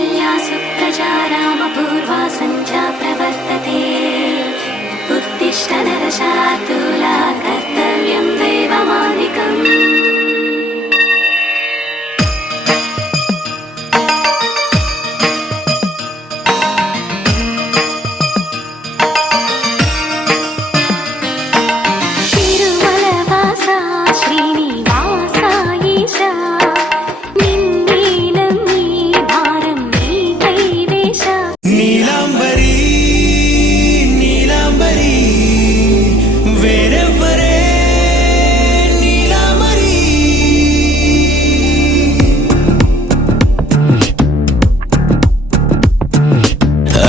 कौसल्या सुप्रजा रामपूर्वा सञ्चा प्रवर्तते उत्तिष्ठ नरशार्दूला कर्तव्यं दैवमान्निकम्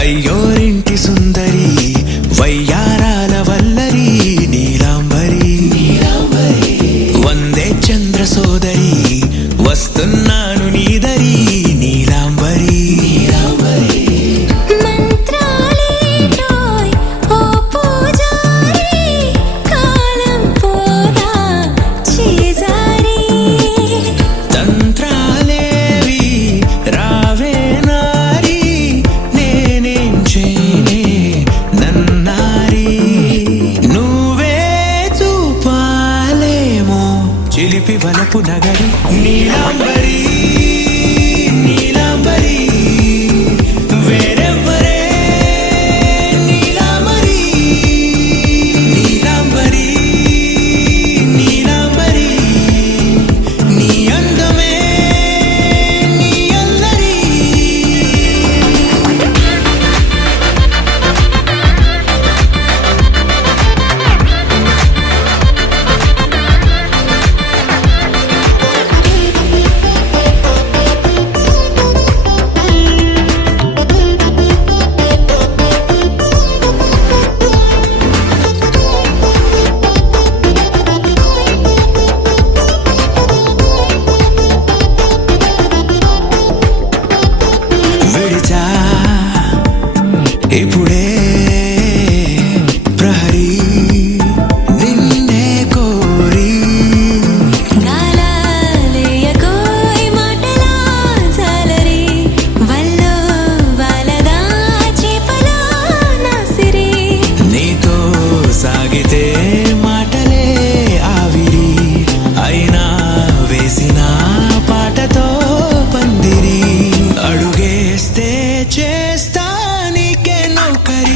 అయ్యోరింటి సుందరి వయ్యారాల వల్లరి నీలాంబరి వందే చంద్ర సోదరి వస్తున్నాను నీదరి నీలాంబరి తంత్రాలేవి రావే నారి నేనేం చేయనే నన్నారి నువ్వే చూపాలేమో చిలిపి వలపు నగరి నీలాంబరి నీలాంబరి వేరెవ్వరే నీలాంబరి నీలాంబరి నీలాంబరి నీ అందమే నీ అల్లరి విడిచా ఇప్పుడే ప్రహరీ నిన్నే కోరి నీతో సాగితే మాటలే ఆవిరి అయినా వేసిన పాటతో పందిరి అడుగేస్తే చేస్తా నీకే నౌకరి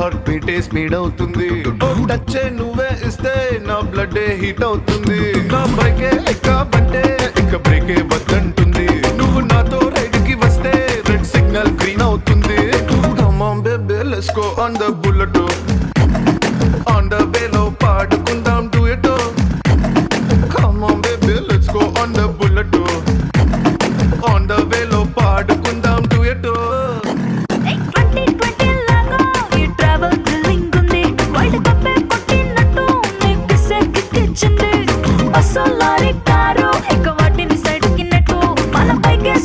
హార్ట్ బీటే స్పీడ్ అవుతుంది. టచ్ నువ్వే ఇస్తే నా బ్లడ్ హీట్ అవుతుంది. నా బైకే ఎక్కబంటే ఇక బ్రేకే వద్దంటుంది. నువ్వు నాతో రైడ్ కి వస్తే రెడ్ సిగ్నల్ గ్రీన్ అవుతుంది. Come on baby let's go on the bullet. On the way లో పాడుకుందాం duet. Come on baby let's go on the bullet. On the way లో పాడుకుందాం duet.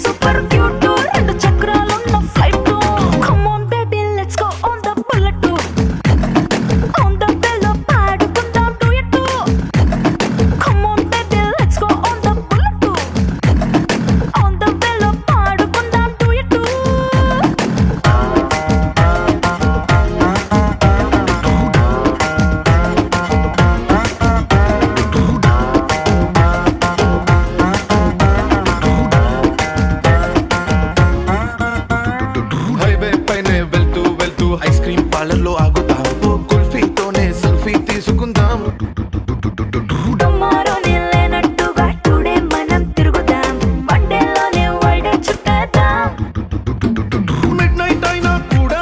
సూపర్ క్యూట్ రెండు చక్రాలున్న flight. Come on baby let's go on the bullet. On the వేలో పాడుకుందాం duet. Come on baby let's go on the bullet. On the వేలో పాడుకుందాం duet. Highway పైనే వెళ్తూ వెళ్తూ ఐస్ క్రీమ్ పార్లర్ లో ఆగుతాం. కుల్ఫీతోనే సెల్ఫీ తీసుకుందాం. టుమారోనే లేనట్టుగా టుడే మనం తిరుగుదాం. వన్డేలోనే వరల్డ్ చుట్టేద్దాం. మిడ్ నైట్ అయినా కూడా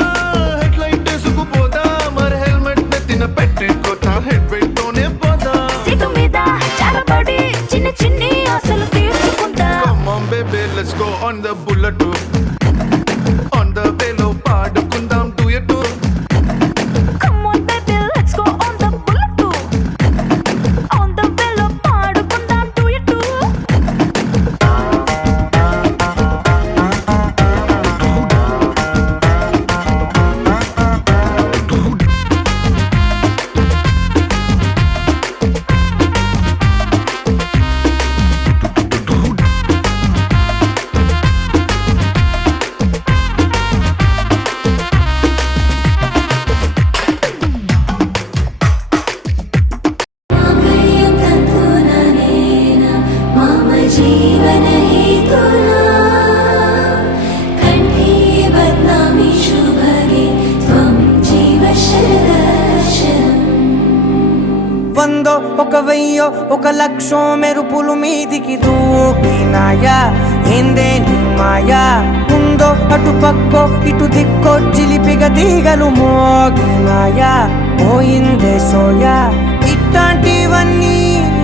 హెడ్ లైట్ వేసుకుపోదా. మరి హెల్మెట్ నెత్తిన పెట్టుకోతా హెడ్ వెయిట్ తోనే పోదా. సీటు మీద జారబడి చిన్న చిన్ని ఆశలు తీర్చుకుందాం. Come on baby let's go on the bullet. On the way లో పాడుకుందాం duet. Come on baby let's go on the bullet. On the way లో పాడుకుందాం duet. మమ జీవన హేతునా కంఠే బద్నామి శుభగే త్వం జీవ శరదర్శనం. వందో ఒక వెయ్యో ఒక లక్షో మెరుపులు మీదికి దూకినాయా ఏందే నీ మాయా. ఉందో అటు పక్కో ఇటు దిక్కో చిలిపిగ తీగలు మోగినాయా. పోయిందే సోయా ఇట్లాంటివన్నీ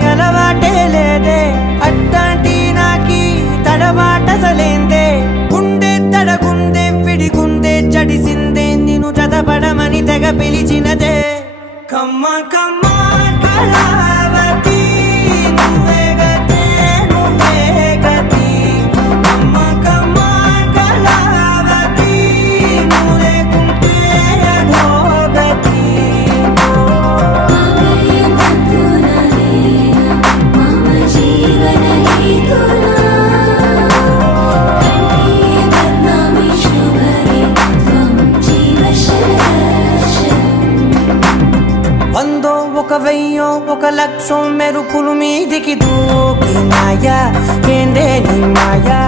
అలవాటే లేదే. అట్లాంటి నాకి తడబాటసలేందే. గుండె తడగుందే విడిగుందే చడిసిందే నిన్ను చదపడమని తెగ పిలిచినదే. కమ్మ కమ్మ కళావతి నువ్వే గతే నువ్వే గతి. కమ్మ కమ్మ కళావతి నువ్వు లేకుంటే అధోగతి. మమ జీవన హేతునా కంఠే బద్నామి శుభగే త్వం జీవ శరదర్శనం. వందో ఒక వెయ్యో ఒక లక్షో మెరుపులు మీదికి దూకినాయా ఏందే నీ మాయా.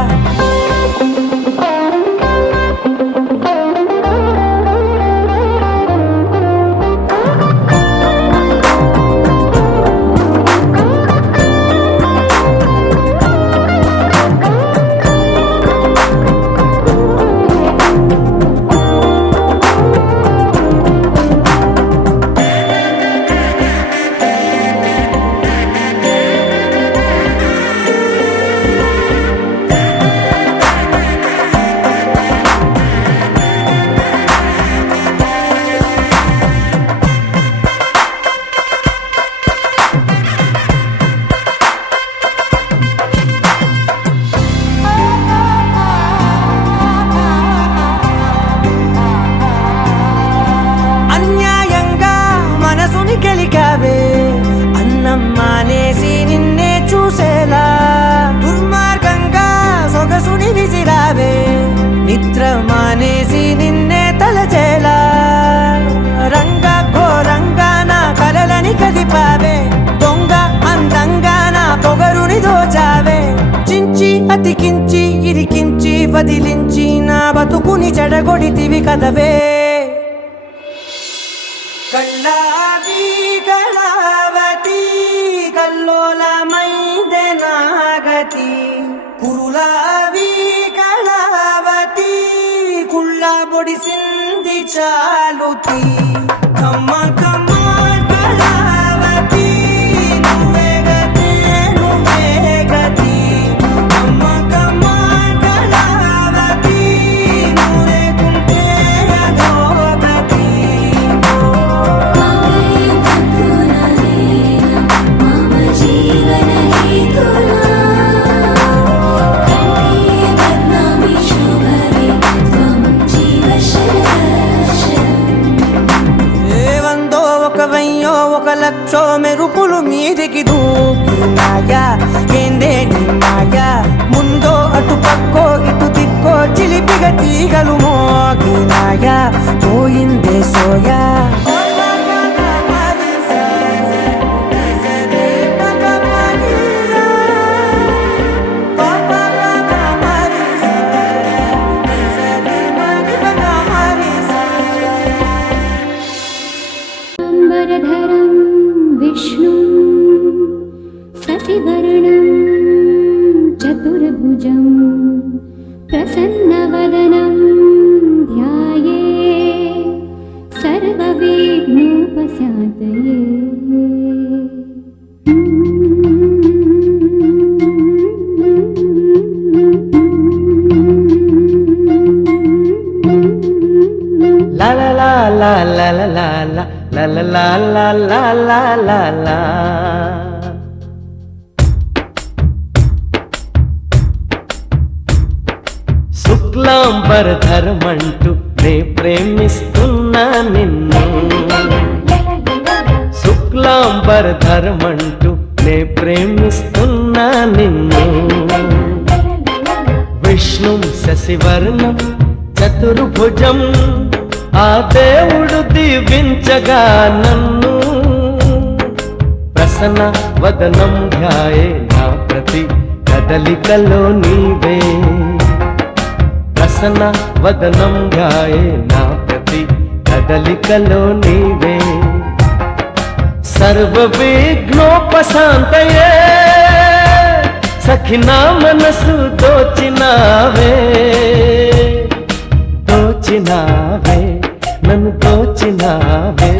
మానేసి నిన్నే తలచేలా రంగా ఘోరంగా నా కలలని కదిపావే దొంగ అందంగా నా పొగరుని దోచావే చించి అతికించి ఇరికించి వదిలించి నా బతుకుని చెడగొడితివి కదవే కళ్ళావి కళావతి కల్లోలమైందే నాగతి కురులావి కళావతి కుళ్ళ బొడిసింది చాలుతి కమ్మ కమ్మ కళావతి నువ్వే గతి నువ్వే గతి కమ్మ కమ్మ కళావతి నువ్వే కుంటే అదో గతి ఏవందో ఒక వెయ్యో ఒక లక్షో మెరుపులు మీదికి దూకినాయా ఏందే నీ మాయా ముందో అటు పక్కో ఇటు దిక్కో చిలిపిగ తీగలు మోగినాయా పోయిందే సోయా अंबरधरं विष्णुं शशिवर्णं चतुर्भुजं प्रसन्नवदनं ध्यायेत् सर्वविघ्नोपशान्तये La la la la la la la la la la la la la la la la శుక్లాంబరధరమంటూ నే ప్రేమిస్తున్నా నిన్ను శుక్లాంబరధరమంటూ నే ప్రేమిస్తున్నా నిన్ను విష్ణు శశివర్ణం చతుర్భుజం ఆ దేవుడు దీవించగా నన్ను ప్రసన్న వదనం ధ్యాయే నా ప్రతి కదలికలో నీవే ప్రసన్న వదనం ధ్యాయే నా ప్రతి కదలికలో నీవే సర్వ విఘ్నోపశాంతయే సఖి నా మనసు దోచినావే దోచినావే నన్ను దోచినావే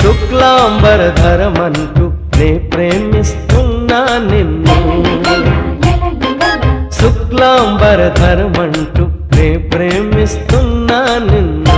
శుక్లాంబరధరమంటూ నే ప్రేమిస్తున్నా నిన్ను శుక్లాంబరధరమంటూ నే ప్రేమిస్తున్నా నిన్ను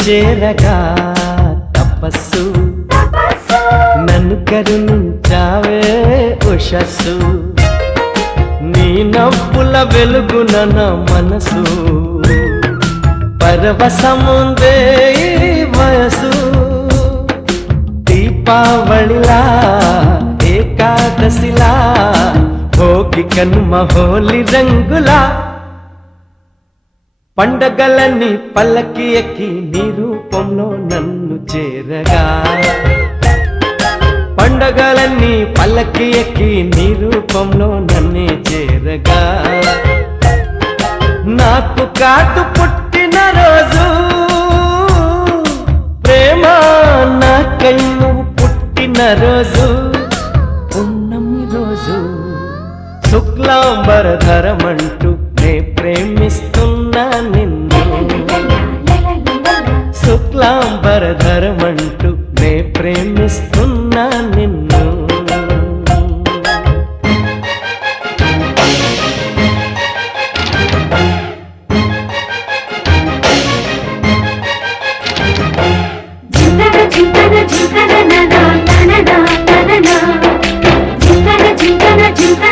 చేరగా తపస్సు నన్ను కరుణించావే ఉషస్సు నీ నవ్వుల వెలుగున నా మనసు పరవశముందే ఈ వయసు దీపావళిలా ఏకాదశిలా భోగి కనుమ హోలీ రంగులా పండగలని పల్లకి ఎక్కి నీ రూపంలో నన్ను చేరగా పండగలన్నీ పల్లకి ఎక్కి నీ రూపంలో నన్నే చేరగా నాకు కాదు పుట్టిన రోజు ప్రేమ నాకై నువ్వు పుట్టిన రోజు పున్నమి రోజు శుక్లాంబరధరమంటూ నే ప్రేమిస్తున్నా నిన్ను శుక్లాంబరధరమంటూ నే ప్రేమిస్తున్నా నిన్ను జింకన జింకన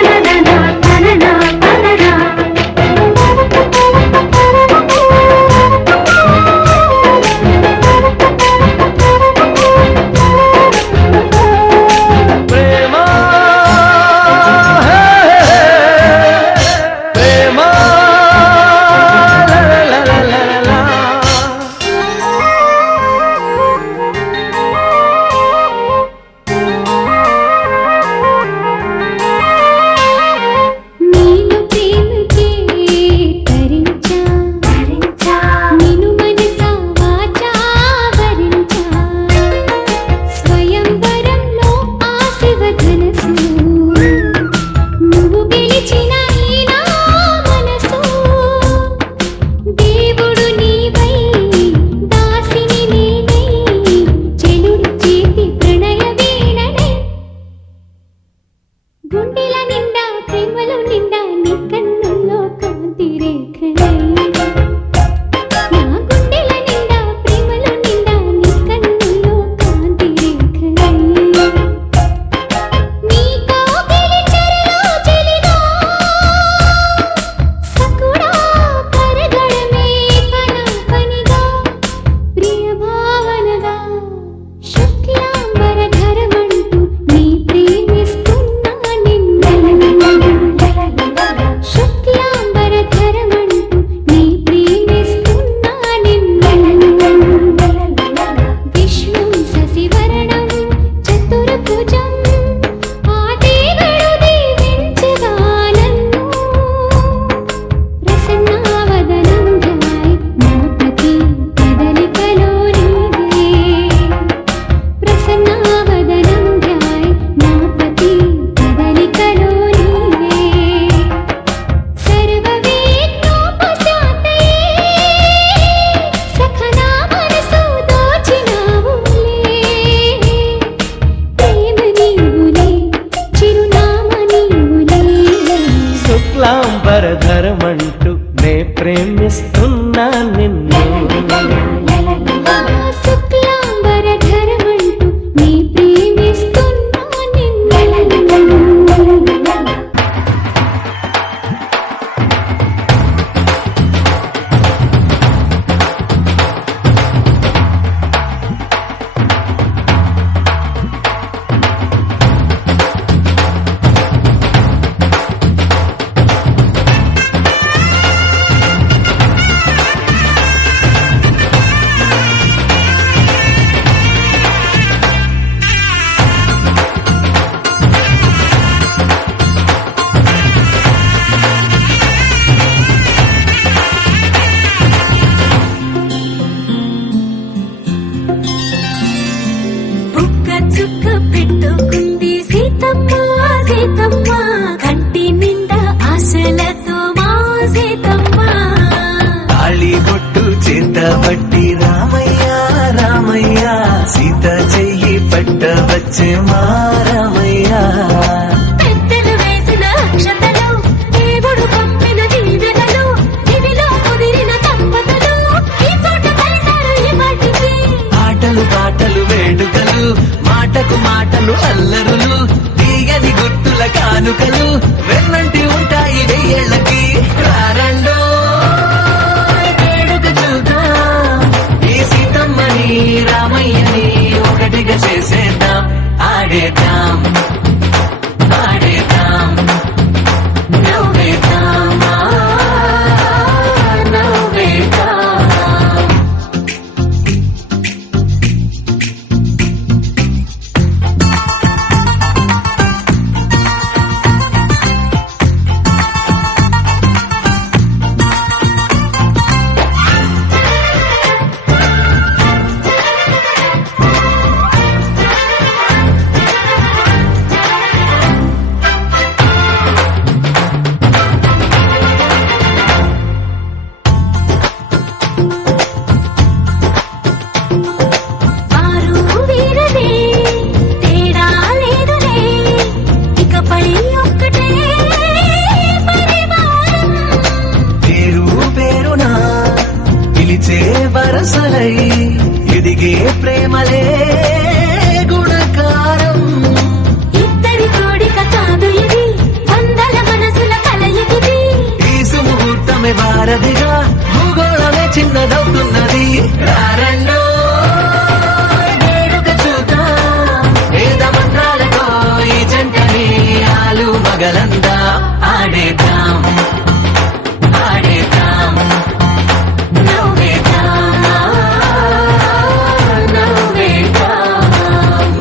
గుండెల నిండా ప్రేమలో నిండా నీ కన్నుల్లో కాంతి రేఖలై నా గుండెల నిండా ప్రేమలో నిండా నీ కన్నుల్లో కాంతి రేఖలై నీ కౌగిలి చెరలో చెలిగా సకుడా కరగడమే పనిగా ప్రియ భావనగా శుక్లాంబరధరమంటూ నీ ప్రేమిస్తున్నా శుక్లాంబరధరమంటూ నీ ప్రేమిస్తున్నా విష్ణుం శశివరణం చతుర్భుజం ఆ దేవుడు దీవించగా నన్ను ప్రసన్నావదనం ధ్యాయ్ నా ప్రతి కదలికలో నీవే ప్రసన్నావదనం ధ్యాయ్ నా ప్రతి కదలికలో నీవే సర్వవిఘ్నోపశాంతయే సఖనా మనసు దోచినావులే ప్రేమ నీవులే చిరునామ నీవులే శుక్లాంబరధరమంటూ నే ప్రేమిస్తున్నా నిన్ను శుక్లాంబరధరమంటూ నీ ప్రేమిస్తున్నా నిన్ను బుక్క చుక్క పెట్టుకుంది సీతమ్మ సీతమ్మ కంటి నిండా ఆశలతో మా సీతమ్మ తాళి బొట్టు చేతబట్టి రామయ్య రామయ్య సీత చెయ్యి పట్ట వచ్చే మా రామయ్య పెద్దలు వేసిన అక్షతలు దేవుడు పంపిన దీవెనలు ఇవిలో కుదిరిన దంపతులు ఈ చోట కలిశారు ఈ వాటికి ఆటలు పాటలు వేడుకలు మాటకు మాటలు అల్లరులు తీయని గుర్తుల కానుకలు వెన్నంటి ఉంటాయి వెయ్యేళ్ళకి రారండో వేడుక చూద్దాం ఈ సీతమ్మని రామయ్యని ఒకటిగా చేసేద్దాం ఆడేద్దాం ఆడేద్దాం నవ్వేద్దాం నవ్వేద్దాం ఆరు వీరలే తేడా లేదులే ఇకపై ఒక్కటే పరివారం పేరు పేరునా పిలిచే వరసలై ఎదిగే ప్రేమలే గుణకారం ఇద్దరి కోడిక కాదు ఇది వందల మనసుల కలయికిది ఈ సుముహూర్తమే వారధిగా భూగోళమే చిన్నదవుతున్నది రారండో వేడుక చూద్దాం వేద మంత్రాలతో ఈ జంటని ఆలు మగలందా ఆడేద్దాం ఆడేద్దాం నవ్వేద్దాం నవ్వేద్దాం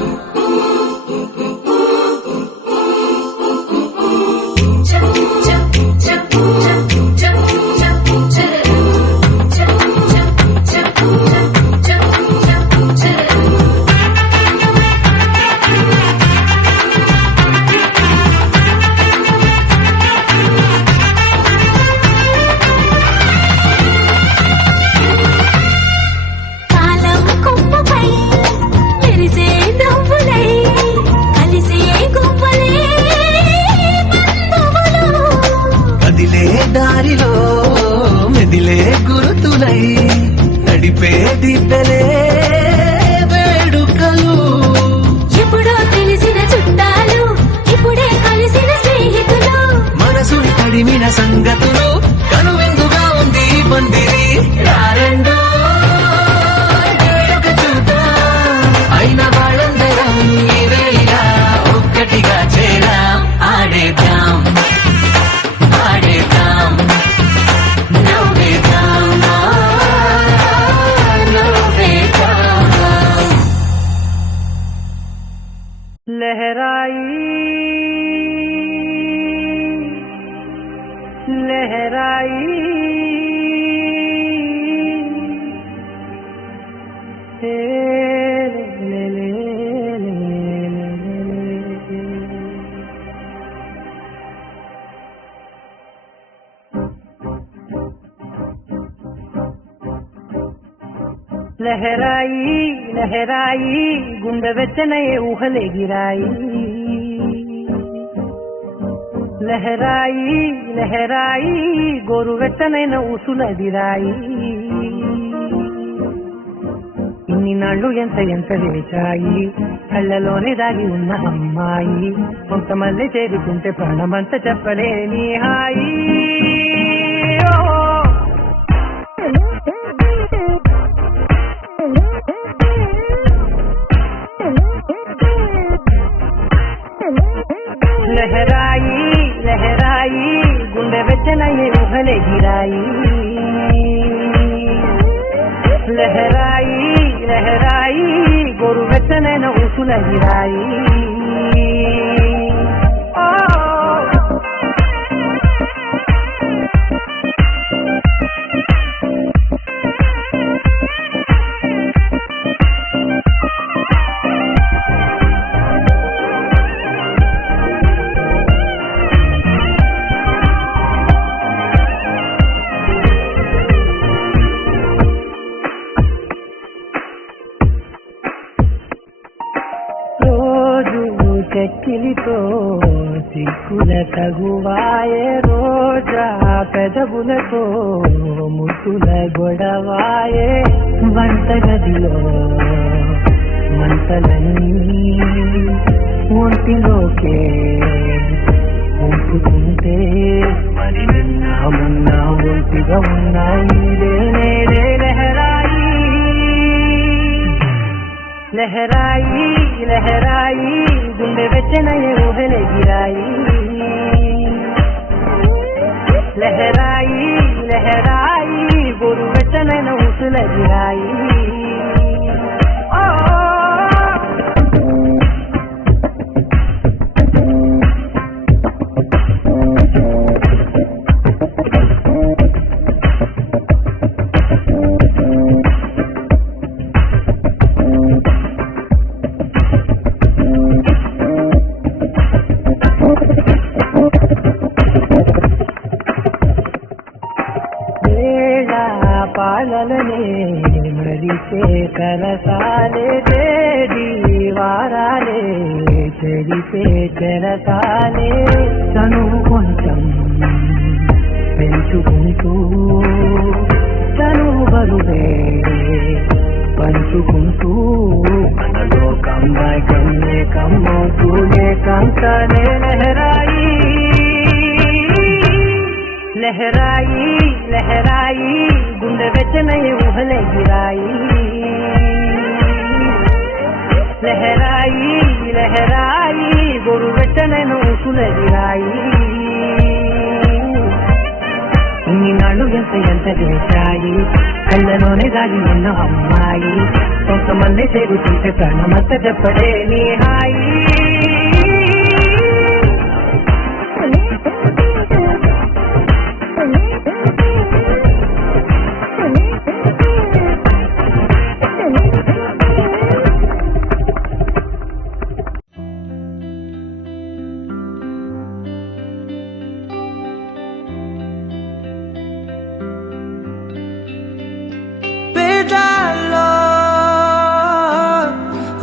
लहराई ले ले लहराई लहराई गुंड వెచ్చనయే ఊహలెగిరాయి లహరాయి లహరాయి గోరు వెచ్చనైన ఊసులదిరాయి ఇన్ని నాళ్ళు ఎంత ఎంత వేచాయి కళ్ళలోనే దాగి ఉన్న అమ్మాయి కొంతమంది చేరుకుంటే ప్రాణమంత చెప్పలేని హాయి लहराई लहराई गुंडे వెచ్చనయే ఊహలెగిరాయి लहराई लहराई గోరు వెచ్చనైన ఊసులదిరాయి చెక్కిలితో సిక్కుల తగువాయే రోజా పెదవులతో ముద్దుల గొడవాయే వంటగదిలో మంటలన్నీ ఒంటిలోకే ఉంపుతుంటే మరి నిన్న మొన్న ఒంటిగా ఉన్నాయి లహరాయి लहराई लहराई गुंडे వెచ్చనయే ఊహలెగిరాయి लहराई लहराई గోరు వెచ్చనైన ఊసులదిరాయి పాలలనే మరిచే కరసాలే తేది వారాలే చెరిపే చెరసాలే తను కొంచెం పెంచుకుంటూ తను బరువే పంచుకుంటూ మనలో కమ్మాయి కమ్మే కమ్మవుతూనే కంకనే లహరాయి लहराई लहराई गुंडे వెచ్చనయే ఊహలెగిరాయి लहराई लहराई గోరు వెచ్చనైన ఊసులదిరాయి ఇన్ని నాళ్ళు ఎంత ఎంత చేశాయి కళ్ళలోనే దాగి ఉన్న అమ్మాయి కొంతమంది చేరుతుంటే ప్రాణమంత చెప్పలేని హాయి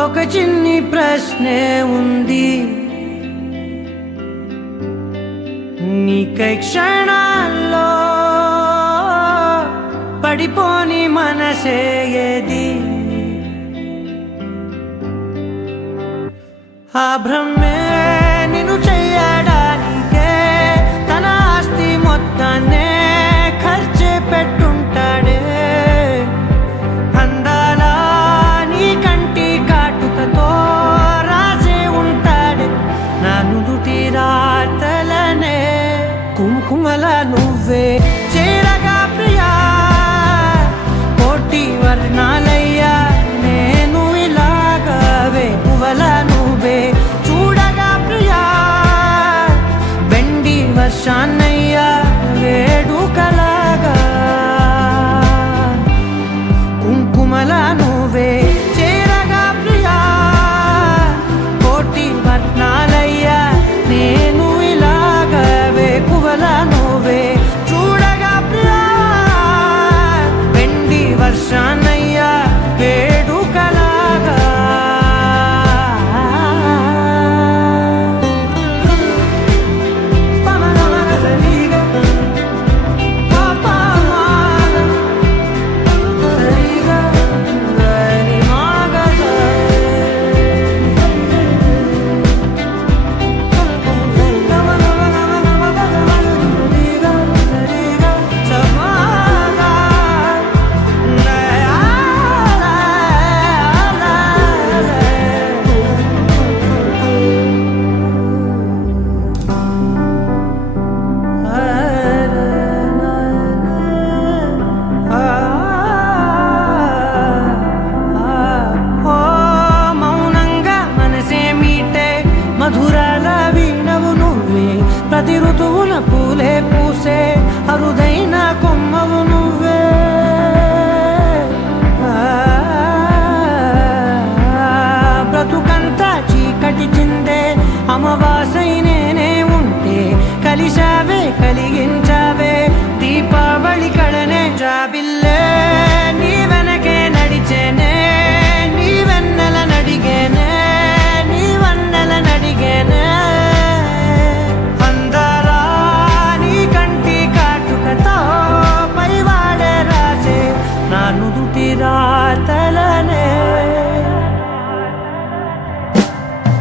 ఒక చిన్ని ప్రశ్నే ఉంది నీకై క్షణాల్లో పడిపోని మనసే ఏది ఆ భ్రమే నిన్ను చెయ్యడానికే తన ఆస్తి మొత్తాన్నే ఖర్చు పెట్టుంటాడే అందాల నీ కంటి కాటుకతో రాసే ఉంటాడే నా నుదుటి రాతలనే కుంకుమల నువ్వే చేరగా ప్రియా కోటి వర్ణాలయ్యా నేను ఇలాగవే పువ్వల నువ్వే చూడగా ప్రియా వెండి వర్షాన్నయ్యా వేడుకలాగా కుంకుమల నువ్వే చేరగా ప్రియా కోటి వర్ణాలయ్యా నేను ఇలాగా వేకువల నువ్వే చూడగా ప్రియా వెండి వర్షాన్నయ్యా వేడుకలాగా మధురాల వీణవు నువ్వే ప్రతి ఋతువున పూలే పూసే అరుదైన కొమ్మవు నువ్వే బ్రతుకంతా చీకటి చిందే అమవాసై నేనే ఉంటే కలిశావే కలిగించావే దీపావళి కళనే జాబిల్లే నీ వెనకే నడిచేనే నీ వెన్నెల నడిగేనే నడిగేనే అందరా నీ కంటి కాటుకతో పైవాడే రాసే నా నుదుటి రాతలనే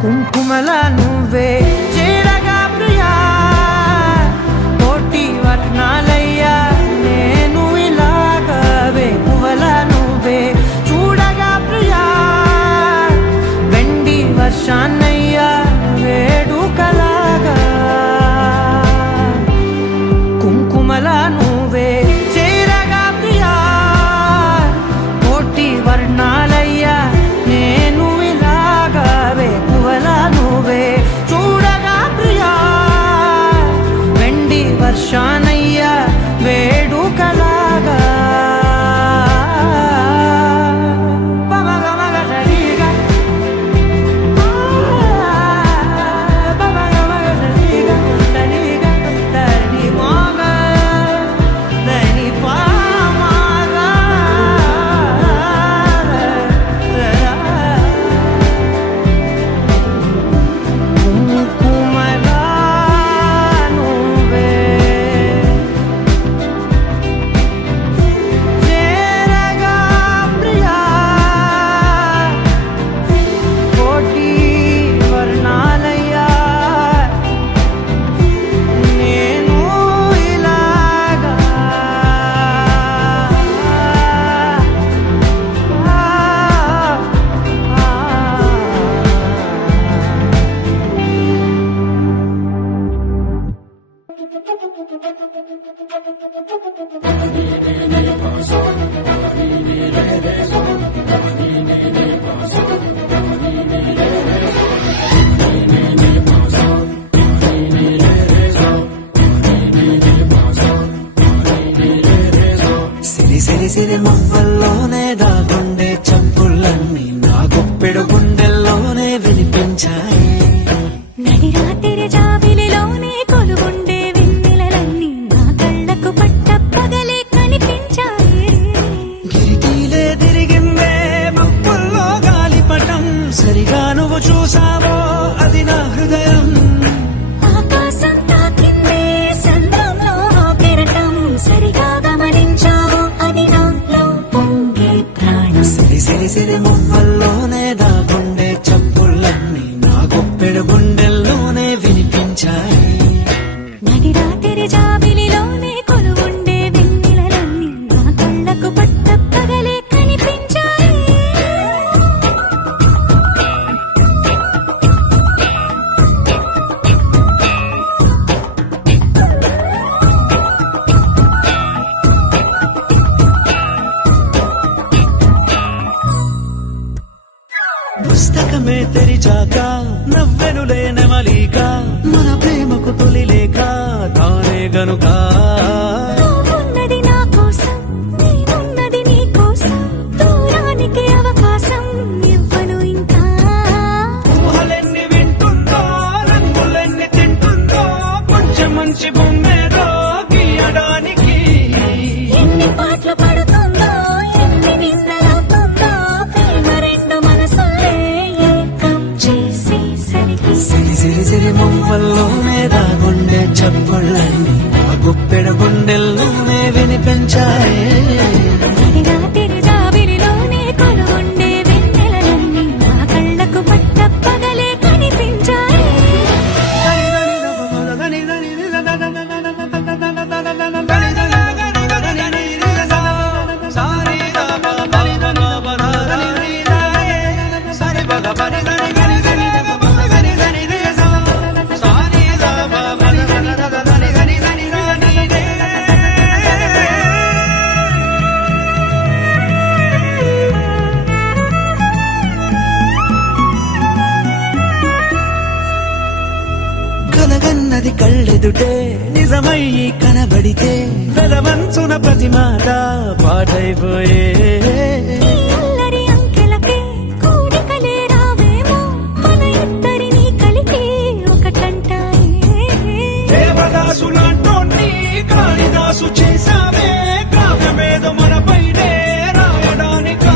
కుంకుమల నువ్వే చేరగా ప్రియా కోటి వర్ణాలయ్యా నేను ఇలాగా వేకువల నువ్వే చూడగా ప్రియా వెండి వర్షాన్నయ్యా వేడుకలాగా కుంకుమల నువ్వే చేరగా ప్రియా కోటి వర్ణాలయ్యా నేను ఇలాగా వేకువల నువ్వే చూడగా ప్రియా వెండి వర్షాన్నయ్యా వేడుకలాగా సిరి మొక్కల్లోనే దాగుండే చప్పులన్నీ నా గుప్పెడు గుండెల్లోనే వినిపించాయి నడి రాత్రి జాబిలిలోనే కొలుగుండే వెన్నెలలన్నీ నా కళ్ళకు పట్ట పగలే కనిపించాయి గిరికీలే తిరిగిందే మప్పుల్లో గాలిపటం సరిగా నువ్వు చూసావో అది నా హృదయం ఆకాశం తాకిందే సంద్రంలో కెరటం సరిగా గమనించావు అది నాలో పొంగే ప్రాణం సిరి మొక్కల్లోనే దాగుండే చప్పులన్నీ నా గుప్పెడు గుండెల్లోనే వినిపించాయి నడి రాత్రి జాబిలిలోనే కొలువుండే వెన్నెలలన్నీ నా కళ్ళకు పట్ట పగలే కనిపించాయి పుస్తకమే తెరిచాక నవ్వెనులే నెమలిక మన ప్రేమకు తొలి లేక తానే గనుక మంచి బొమ్మేదో గీయడానికి ఎన్ని పాటలు పడుతుందో ఎన్ని నిందలవుతుందో ప్రేమ రెండు మనసులే ఏకం చేసేసరికి సిరి సిరి సిరి మొమ్మల్లోనే దాగుండే చప్పుళ్ళన్నీ నా గుప్పెడు గుండెల్లోనే వినిపించాయే రాత్రి జాబిలిలోనే కొలువుండే వెన్నెలలన్నీ నా కళ్ళకు పట్ట పగలే కనిపించాయి కలగన్నది కళ్ళెదుటే నిజమయ్యి కనబడితే వెలవంచున ప్రతి మాట పాటైపోయే అల్లరి అంకెలకే కూడికలే రావేమో మన ఇద్దరిని కలిపి ఒకటంటాయే దేవదాసు లాంటోన్ని కాళిదాసు చేసావే కావ్యమేద మనపైనే రాయడానికా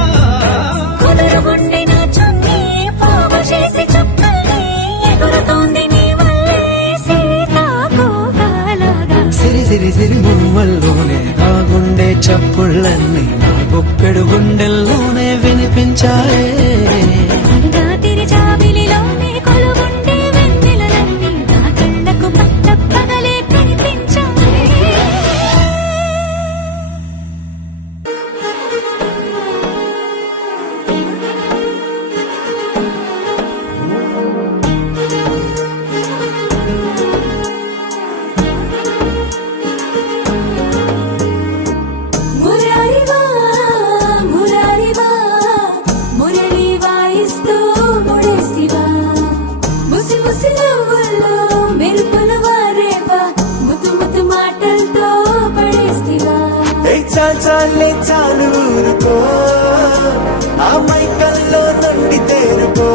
కుదురుగుండె నా చున్నీ పోగు చేసి చుక్కల్ని ఎగురుతోంది నీ వల్లే సీతాకోకలాగా సిరి సిరి సిరి ముమ్మల్లోనే దాగుండే చప్పుళ్ళన్నీ నా గుప్పెడు గుండెల్లోనే వినిపించాయే రాత్రి జాబిలిలోనే కొలువుండే వెన్నెలలన్నీ నా కళ్ళకు పట్ట పగలే కనిపించాయి మురారివా మురారివా మురళి వాయిస్తూ ముడేసివా ముసి ముసి నవ్వుల్లో మెరుపులు వారేవా ముతు ముతు మాటలతో పడేసివా చాలే చాలు ఊరుకో ఆ మైకల్లో నుండి తేరుకో